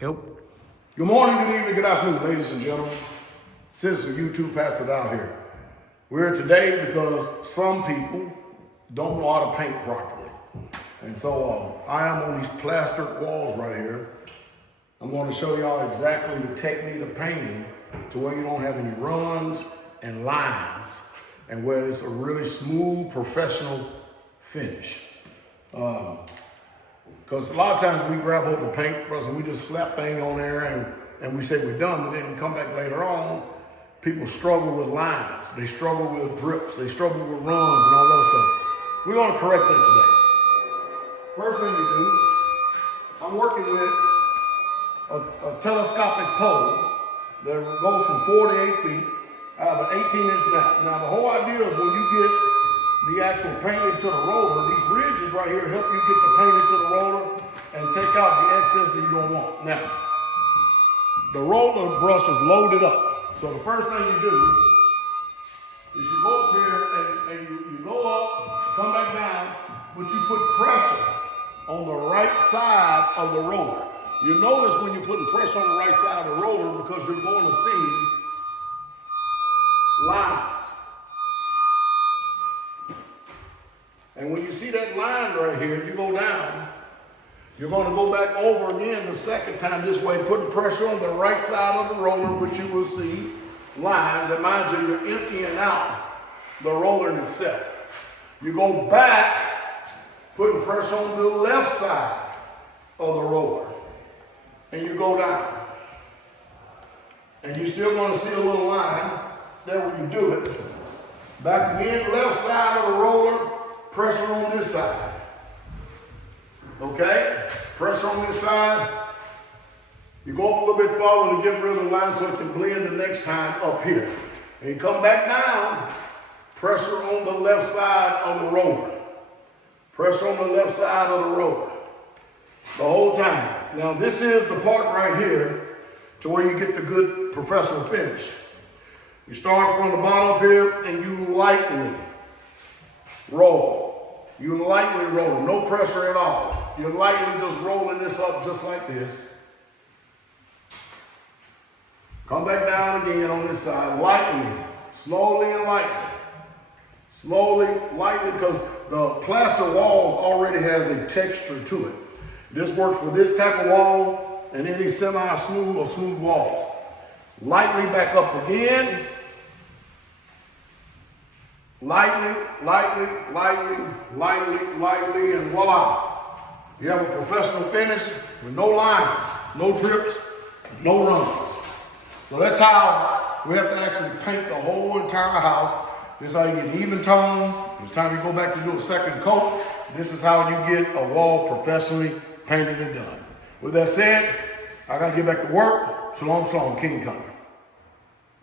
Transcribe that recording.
Go. Good morning, good evening, good afternoon, ladies and gentlemen. Citizen YouTube Pastor Dow here. We're here today because some people don't know how to paint properly. And so I am on these plastered walls right here. I'm going to show y'all exactly the technique of painting to where you don't have any runs and lines and where it's a really smooth, professional finish. Because a lot of times we grab hold of the paintbrush and we just slap things on there and we say we're done, but then we come back later on, people struggle with lines, they struggle with drips, they struggle with runs and all that stuff. We're going to correct that today. First thing you do, I'm working with a telescopic pole that goes from 4 to 8 feet. I have an 18-inch nap. Now the whole idea is when you get the actual paint into the roller, these ridges right here help you get the paint into the roller and take out the excess that you don't want. Now, the roller brush is loaded up. So the first thing you do is you go up here and you go up, come back down, but you put pressure on the right side of the roller. You notice when you're putting pressure on the right side of the roller because you're going to see lines. And when you see that line right here, you go down, you're going to go back over again the second time this way, putting pressure on the right side of the roller, which you will see lines. And mind you, you're emptying out the roller in itself. You go back, putting pressure on the left side of the roller, and you go down. And you're still going to see a little line there when you do it. Back again, left side of the roller, pressure on this side. Okay? Pressure on this side. You go up a little bit forward to get rid of the line so it can blend the next time up here. And you come back down, pressure on the left side of the roller. Pressure on the left side of the roller. The whole time. Now this is the part right here to where you get the good professional finish. You start from the bottom up here and you lightly roll. You lightly roll, no pressure at all. You're lightly just rolling this up just like this. Come back down again on this side, lightly, slowly and lightly. Slowly, lightly, because the plaster walls already has a texture to it. This works for this type of wall and any semi-smooth or smooth walls. Lightly back up again. Lightly, lightly, lightly, lightly, lightly, and voila. You have a professional finish with no lines, no drips, no runs. So that's how we have to actually paint the whole entire house. This is how you get even tone. It's time you go back to do a second coat. This is how you get a wall professionally painted and done. With that said, I gotta get back to work. Shalom, shalom, King Country.